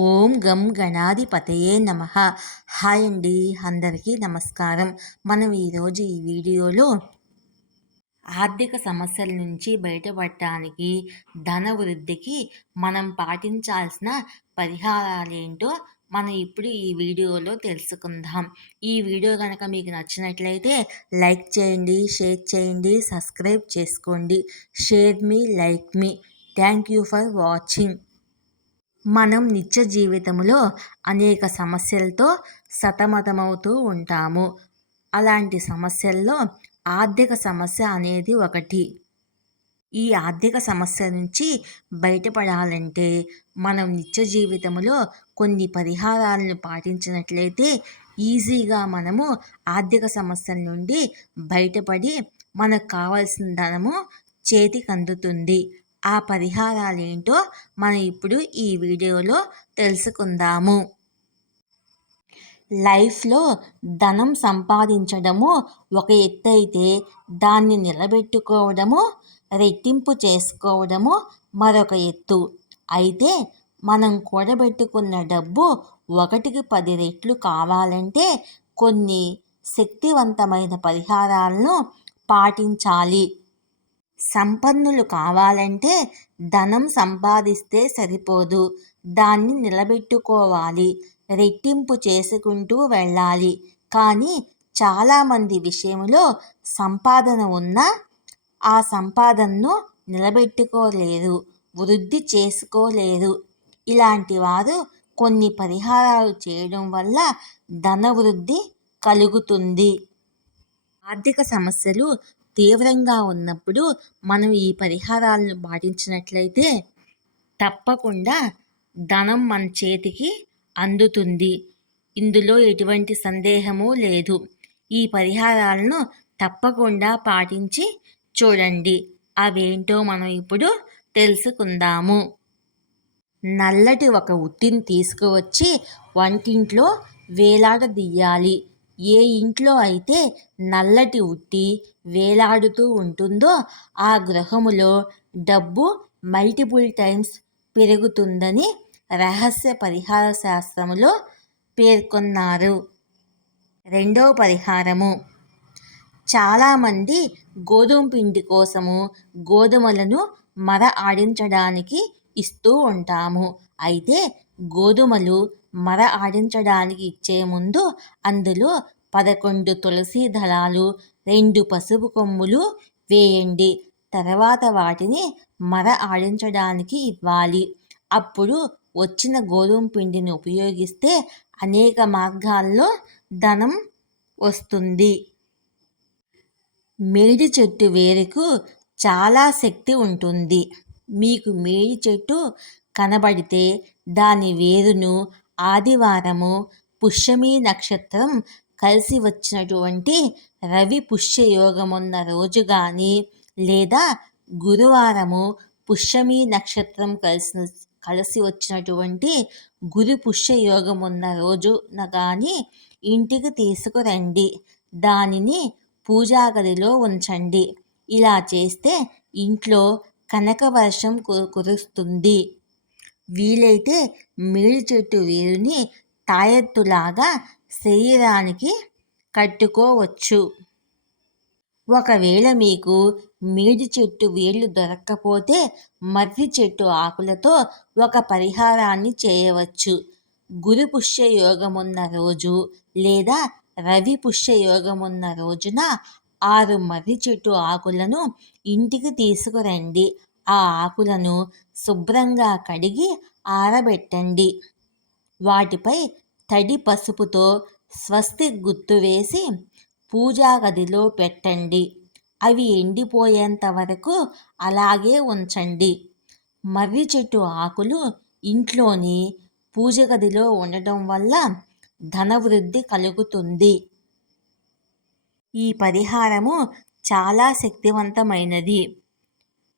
ఓం గం గణాధిపతయే నమ. హాయ్ అండి అందరికీ నమస్కారం. మనం ఈరోజు ఈ వీడియోలో ఆర్థిక సమస్యల నుంచి బయటపడటానికి ధన వృద్ధికి మనం పాటించాల్సిన పరిహారాలేంటో మనం ఇప్పుడు ఈ వీడియోలో తెలుసుకుందాం. ఈ వీడియో కనుక మీకు నచ్చినట్లయితే లైక్ చేయండి షేర్ చేయండి సబ్స్క్రైబ్ చేసుకోండి. షేర్ మీ like me. Thank you for watching. మనం నిత్య జీవితంలో అనేక సమస్యలతో సతమతమవుతూ ఉంటాము. అలాంటి సమస్యల్లో ఆర్థిక సమస్య అనేది ఒకటి. ఈ ఆర్థిక సమస్య నుంచి బయటపడాలంటే మనం నిత్య జీవితంలో కొన్ని పరిహారాలను పాటించినట్లయితే ఈజీగా మనము ఆర్థిక సమస్యల నుండి బయటపడి మనకు కావాల్సిన ధనము చేతికి అందుతుంది. ఆ పరిహారాలు ఏంటో మనం ఇప్పుడు ఈ వీడియోలో తెలుసుకుందాము. లైఫ్లో ధనం సంపాదించడము ఒక ఎత్తు అయితే దాన్ని నిలబెట్టుకోవడము రెట్టింపు చేసుకోవడము మరొక ఎత్తు. అయితే మనం కూడబెట్టుకున్న డబ్బు ఒకటికి పది రెట్లు కావాలంటే కొన్ని శక్తివంతమైన పరిహారాలను పాటించాలి. సంపన్నులు కావాలంటే ధనం సంపాదిస్తే సరిపోదు. దాన్ని నిలబెట్టుకోవాలి. రెట్టింపు చేసుకుంటూ వెళ్ళాలి. కానీ చాలామంది విషయంలో సంపాదన ఉన్నా ఆ సంపాదనను నిలబెట్టుకోలేరు వృద్ధి చేసుకోలేరు ఇలాంటి వారు కొన్ని పరిహారాలు చేయడం వల్ల ధన వృద్ధి కలుగుతుంది. ఆర్థిక సమస్యలు తీవ్రంగా ఉన్నప్పుడు మనం ఈ పరిహారాలను పాటించినట్లయితే తప్పకుండా ధనం మన చేతికి అందుతుంది. ఇందులో ఎటువంటి సందేహము లేదు. ఈ పరిహారాలను తప్పకుండా పాటించి చూడండి. అవేంటో మనం ఇప్పుడు తెలుసుకుందాము. నల్లటి ఒక ఉత్తిని తీసుకువచ్చి వంటింట్లో వేలాడదీయాలి. ఏ ఇంట్లో అయితే నల్లటి ఉట్టి వేలాడుతూ ఉంటుందో ఆ గృహములో డబ్బు మల్టిపుల్ టైమ్స్ పెరుగుతుందని రహస్య పరిహార శాస్త్రములో పేర్కొన్నారు. రెండో పరిహారము. చాలామంది గోధుమ పిండి కోసము గోధుమలను మర ఆడించడానికి ఇస్తూ ఉంటాము. అయితే గోధుమలు మర ఆడించడానికి ఇచ్చే ముందు అందులో పదకొండు తులసి దళాలు రెండు పసుపు కొమ్ములు వేయండి. తర్వాత వాటిని మర ఆడించడానికి ఇవ్వాలి. అప్పుడు వచ్చిన గోధుమ పిండిని ఉపయోగిస్తే అనేక మార్గాల్లో ధనం వస్తుంది. మేడి చెట్టు వేరుకు చాలా శక్తి ఉంటుంది. మీకు మేడి చెట్టు కనబడితే దాని వేరును ఆదివారము పుష్యమి నక్షత్రం కలిసి వచ్చినటువంటి రవి పుష్య యోగమున్న రోజు కానీ లేదా గురువారము పుష్యమి నక్షత్రం కలిసిన కలిసి వచ్చినటువంటి గురు పుష్య యోగమున్న రోజున కానీ ఇంటికి తీసుకురండి. దానిని పూజా గదిలో ఉంచండి. ఇలా చేస్తే ఇంట్లో కనక వర్షం కురుస్తుంది. వీలైతే మేడి చెట్టు వేరుని తాయెత్తులాగా శరీరానికి కట్టుకోవచ్చు. ఒకవేళ మీకు మేడి చెట్టు వేళ్ళు దొరక్కపోతే మర్రి చెట్టు ఆకులతో ఒక పరిహారాన్ని చేయవచ్చు. గురు పుష్య యోగమున్న రోజు లేదా రవి పుష్య యోగమున్న రోజున ఆరు మర్రి చెట్టు ఆకులను ఇంటికి తీసుకురండి. ఆ ఆకులను శుభ్రంగా కడిగి ఆరబెట్టండి. వాటిపై తడి పసుపుతో స్వస్తి గుర్తు వేసి పూజా గదిలో పెట్టండి. అవి ఎండిపోయేంత వరకు అలాగే ఉంచండి. మర్రి చెట్టు ఆకులు ఇంట్లోని పూజ గదిలో ఉండటం వల్ల ధనవృద్ధి కలుగుతుంది. ఈ పరిహారము చాలా శక్తివంతమైనది.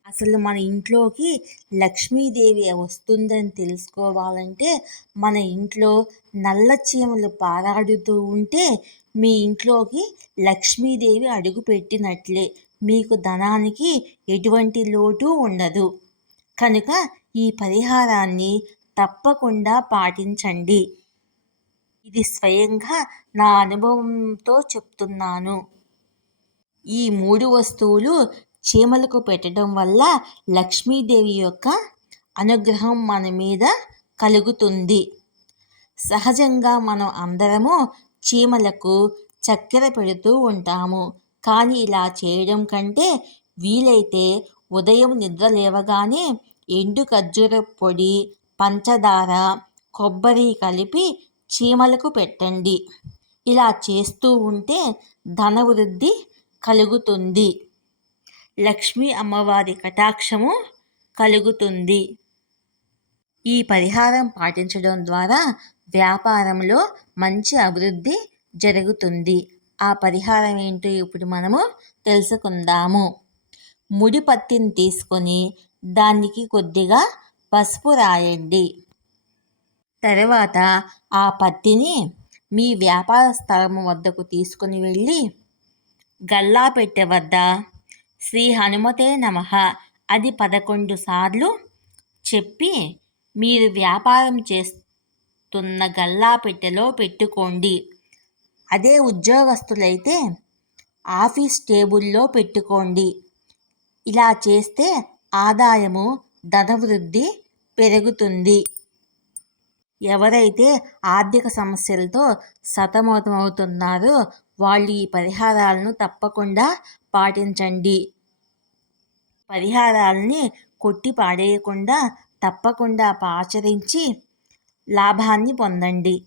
అసలు మన ఇంట్లోకి లక్ష్మీదేవి వస్తుందని తెలుసుకోవాలంటే మన ఇంట్లో నల్ల చీమలు పారాడుతూ ఉంటే మీ ఇంట్లోకి లక్ష్మీదేవి అడుగు పెట్టినట్లే. మీకు ధనానికి ఎటువంటి లోటు ఉండదు. కనుక ఈ పరిహారాన్ని తప్పకుండా పాటించండి. ఇది స్వయంగా నా అనుభవంతో చెప్తున్నాను. ఈ మూడు వస్తువులు చీమలకు పెట్టడం వల్ల లక్ష్మీదేవి యొక్క అనుగ్రహం మన మీద కలుగుతుంది. సహజంగా మనం అందరము చీమలకు చక్కెర పెడుతూ ఉంటాము. కానీ ఇలా చేయడం కంటే వీలైతే ఉదయం నిద్ర లేవగానే ఎండు ఖర్జూర పొడి పంచదార కొబ్బరి కలిపి చీమలకు పెట్టండి. ఇలా చేస్తూ ఉంటే ధనవృద్ధి కలుగుతుంది. లక్ష్మీ అమ్మవారి కటాక్షము కలుగుతుంది. ఈ పరిహారం పాటించడం ద్వారా వ్యాపారంలో మంచి అభివృద్ధి జరుగుతుంది. ఆ పరిహారం ఏంటో ఇప్పుడు మనము తెలుసుకుందాము. ముడి పత్తిని తీసుకొని దానికి కొద్దిగా పసుపు రాయండి. తర్వాత ఆ పత్తిని మీ వ్యాపార స్థలం వద్దకు తీసుకుని వెళ్ళి గల్లాపెట్టె వద్ద శ్రీ హనుమతే నమ. అది పదకొండు సార్లు చెప్పి మీరు వ్యాపారం చేస్తున్న గల్లాపెట్టెలో పెట్టుకోండి. అదే ఉద్యోగస్తులైతే ఆఫీస్ టేబుల్లో పెట్టుకోండి. ఇలా చేస్తే ఆదాయము ధనవృద్ధి పెరుగుతుంది. ఎవరైతే ఆర్థిక సమస్యలతో సతమతమవుతున్నారో వాళ్ళు ఈ పరిహారాలను తప్పకుండా పాటించండి. పరిహారాలని కొట్టి పాడేయకుండా తప్పకుండా ఆచరించి లాభాన్ని పొందండి.